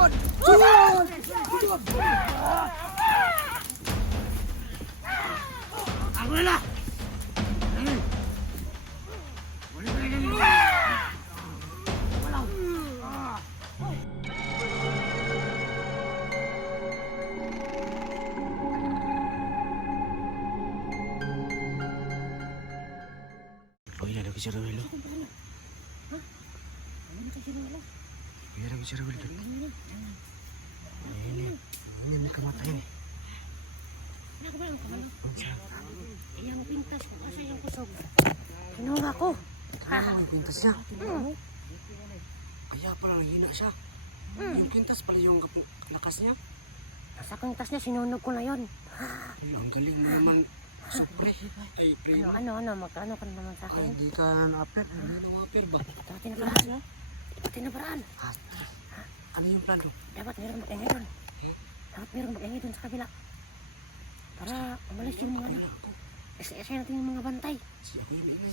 Ako na lang! Si Rawelo. Biar ako si Rawelo. Ini kamatay ni. Ano ba yung kamano? Iyang pintas ko kasi yung kusog. Kinuha ko. Ang pintas niya. Kaya pala hina siya. Yung pintas pala yung lakas niya. Sa pintas niya, sinunog ko na yun. Ang galing mo naman. Supre. Ay, pre. Ano, magkano ka naman sa akin? Ay, hindi ka na-apir. Hindi na ma-apir ba? Dati na paraan. Dati na paraan. Ano yung plano? Dapat mayroong mag-ingay dun. Dapat mayroong mag-ingay dun sa kabila. Para umalis yung mga ano. Isa-isa natin yung mga bantay. Si ako yung maingay.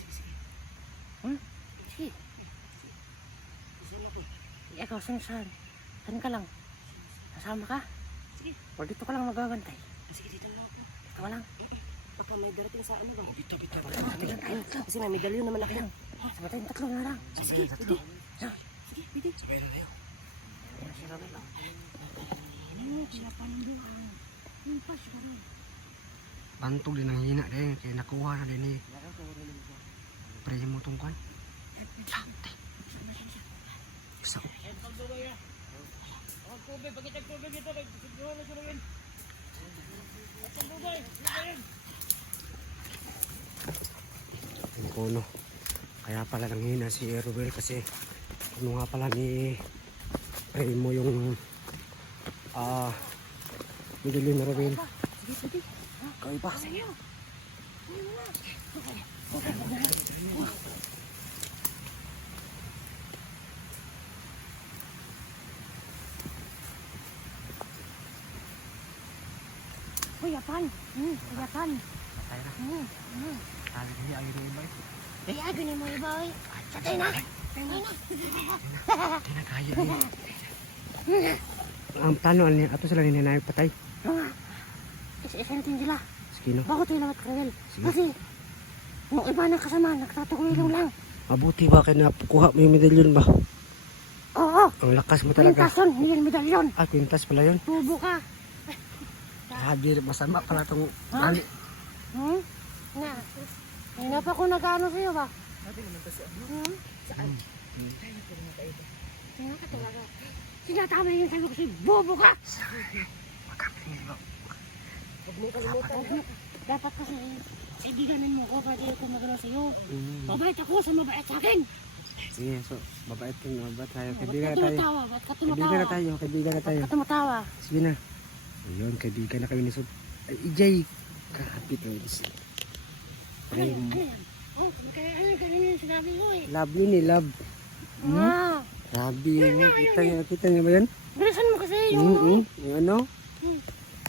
Sige. Ikaw, saan? Saan ka lang? Kasama ka? O dito ka lang magbabantay? Sige, dito lang ako. Dito ka lang? Baka may darating sa ano ba? Bita. Tingnan tayo. Kasi may medalyon naman ako. Sabay tayong tatlo na lang. Sabay na tatlo. Sige, pwede. Sabay na tayo. Bantog din ang hina din. Kaya nakuha na din eh. Pre mo tungkan. Sakti. Isa ko. Ang kuno. Kaya pala nang hina si Erwel kasi ano nga pala ni Remo yung medalyon na Erwel. Sige. Kaya pa. Kuyapan. Kuyapan. Patay na. Kali niya ang iba eh. Kaya ganyan mo iba oy. Satay na. Hindi na kaya niya. Ang plano niya, ato sila ninanayag patay. Isa-isa natin sila. Sige no. Bakit tayo lawat Rawel? Kasi yung iba na kasama, nagtatakulong lang. Mabuti ba kaya nakuha mo yung medalyon ba? Oo. Ang lakas mo talaga. Pintason, hindi yan medalyon. Ah, kwintas pala yun. Tubo ka. Sabi, masama pala itong ali. Na. Hindi pa ako nag-ano sa'yo ba? Saan? Tingnan ka talaga. Sinatama yun sabi ko si bobo ka. Magkakaling ba? Huwag mo kalimutan. Dapat kasi kaibiganin mo ko pwede ako magano sa'yo. Mabait ako sa mabait sa akin. Sige, so, mabait tayo. Ba't Kaibigan ka na tayo. tumatawa? Ba't ka tumatawa? Kaibigan na tayo. Ba't ka tumatawa? Sige na. Ayun, kaibigan na kami ni Sub. Ay, Ijay. Kapit o. Ano yan? Oh, kaya ano yung sinabi mo eh. Love yun eh, love. Grabe yun. Kita niyo ba yan? Bilisan mo kasi yung... Yung ano?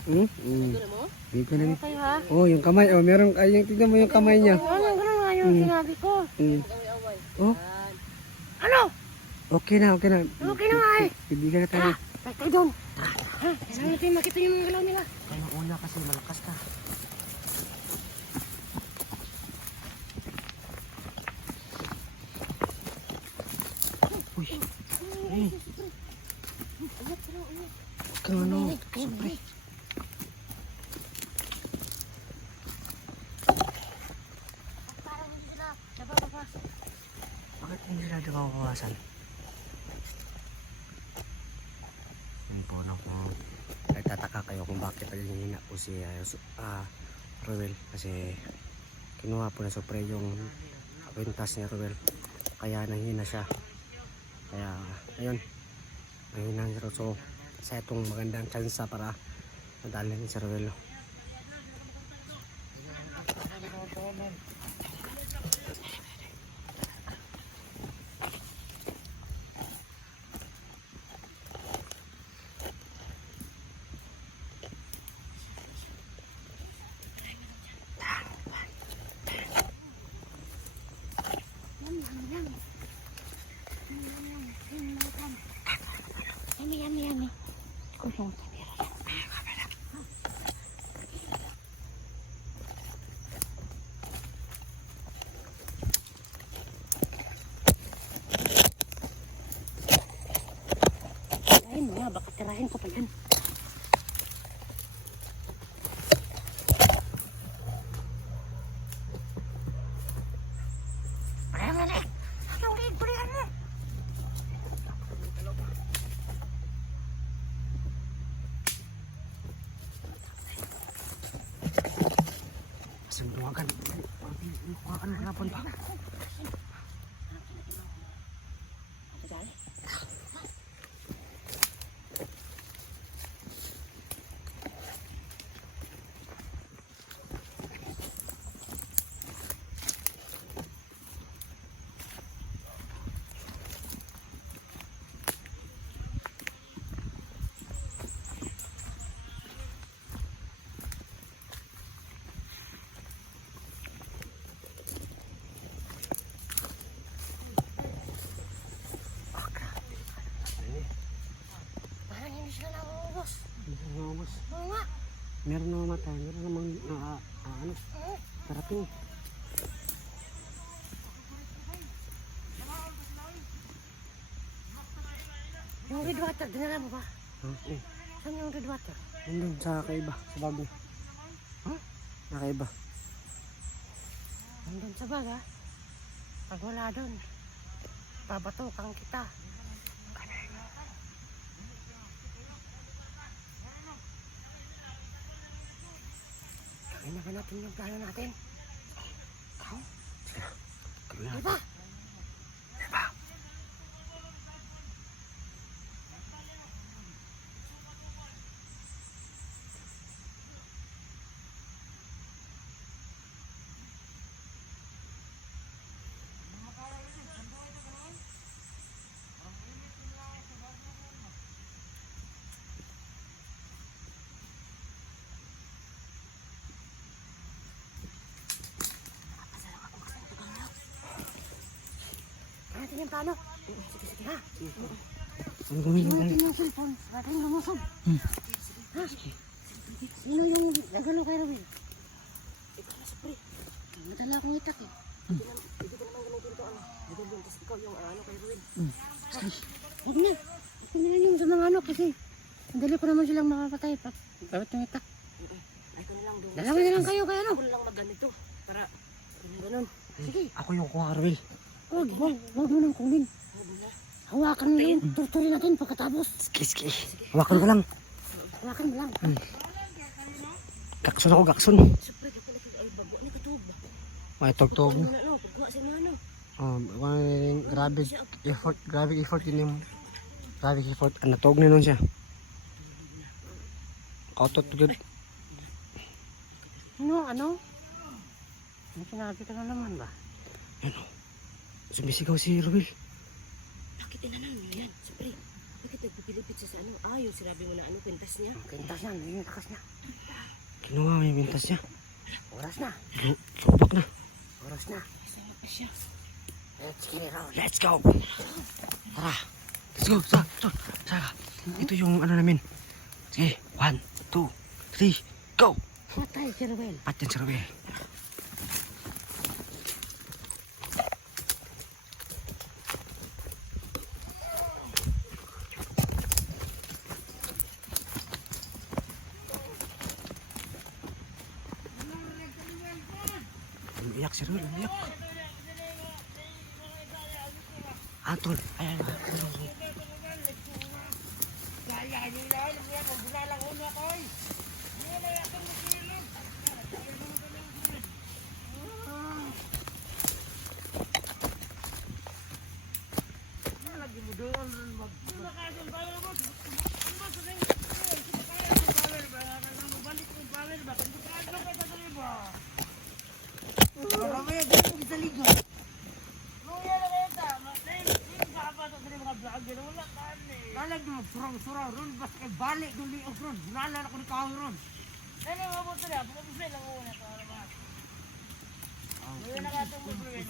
Siguro mo? Dito na. Ano kayo ha? Oh, yung kamay. Oh, meron. Ay, tignan mo yung kamay niya. Ano nga yung sinabi ko? Away-away. Oh, Ano? okay na. Okay na nga eh. Kaibigan na tayo. Balik tayo doon. Ha? Kailangan natin makita yung mga galaw nila. Kaya una kasi malakas ka. Uy. Hey. Kang ano? Siyempre. Parang hindi sila nabababas. Bakit hindi sila nababawasan? Yun po no, kung nagtataka kayo kung bakit naghihina po si Rowel kasi kinuha po na Supre yung kwintas ni Rowel kaya nanghina siya kaya ayun nanghina siya so sa itong magandang tsansa para madali ni si Rowel. Yummy. Kung yung kamera yan. Ayun nga, baka tirahin ko pa yan. Parang na eh. Ang liig, parang na. Sumbuhagan. Sumbuhagan ng hapon pa. Parang hindi sila nangungus. Nangungus. Oo nga. Meron na mamatay. Meron namang ano, parating. Yung red water, dinala mo ba? Eh, Saan yung red water? nandun sa kaiba, sa bag niya. Nakaiba. Nandun sa bag ha? Pag wala doon, babatukan kita. Kaya na ba natin yung plano natin? Ikaw? Kaya Diba? Kaya natin yung plano. Sige ha. ang gawin Tingnan mo natin yung cellphone. Natin yung lumusog. Ha? Sino yung nagano kay Robin? Ikaw na, Supre. Madala akong itak eh. Pwede ka naman gamitin to, ano. Dito yun, tapos ikaw yung ano kay Ruin. Huwag na. Ito na lang yung sa mga ano kasi madali ko naman silang makapatay pag gawit yung itak. Ay, ko na lang doon. Dalawa na lang kayo kaya ano? Ako na lang mag-ganito. Para, ganun. Sige. Ako yung kuha, Arwil. Huwag mo nang kunin. Huwag mo na. Hawakan mo lang. Tuturin natin pagkatapos. Sige. Hawakan ko lang. Hawakan mo lang. Gakson ako, gakson. Supre, dapat na ay bago ni katub. May tugtog. Ano na, no? Pagkuha sa mga, ano. Grabe effort yun yung. Grabe effort. Natog na nun siya. Kautot good. Ano? May sinabi ka na naman ba? Sumisigaw si Ruel. Bakit inanan mo yan? Supre, bakit nagpipilipit siya sa ano? Ayaw, sinabi mo na ano, kwintas niya. Kintas yan. Yung takas niya. Kinuha may mintas niya. Oras na. Lubak na. Oras na. Saan pa siya? Let's get it out. Let's go. Tara. Let's go. Saka. Ito yung ano namin. Sige. 1, 2, 3, go. Patay si Ruel. Patyan si Ruel. Umiyak si Ruel. Umiyak. Atol. Ayan. Lalag mo, surang ron, basta kay balik doon liog ron. Nalala ko ni Kahoy ron. Ano nga po sila? Pagpapasay lang muna ito. Gawin na ka itong magpapasay.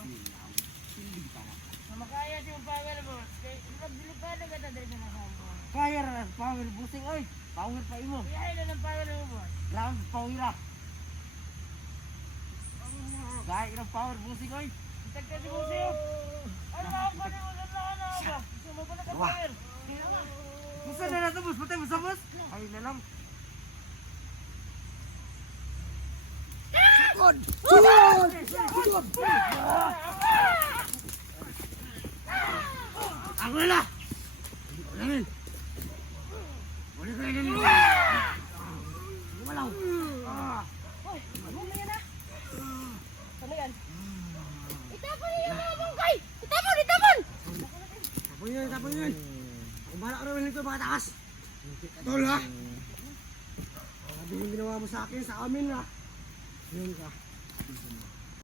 Namakaya si yung power boss. Kaya delikado ka na dali na nakahampo. Fire and power busing oy. Power pa imo. Iyahay na ng power mo boss. Ground power ah. Gaya ng power busing oy. Tagka si busing. Ano ako pa ni mo na ba? Gusto mo ba na power? Gusto na nato boss, patay mo sa boss. Ay na lang. Sugod! Sugod! Sugod! Ako na! Ulamin! Uli kayo na nila! Walaw! Hoy, ano mo yan ah? Ano yan? Itapon niyo yung mga bangkay! Itapon! Itapon! Tapon yun! Ako bahala ka naman nito mga takas! Tol ha! Sabi yung ginawa mo sa akin, sa amin ha! Yun ka.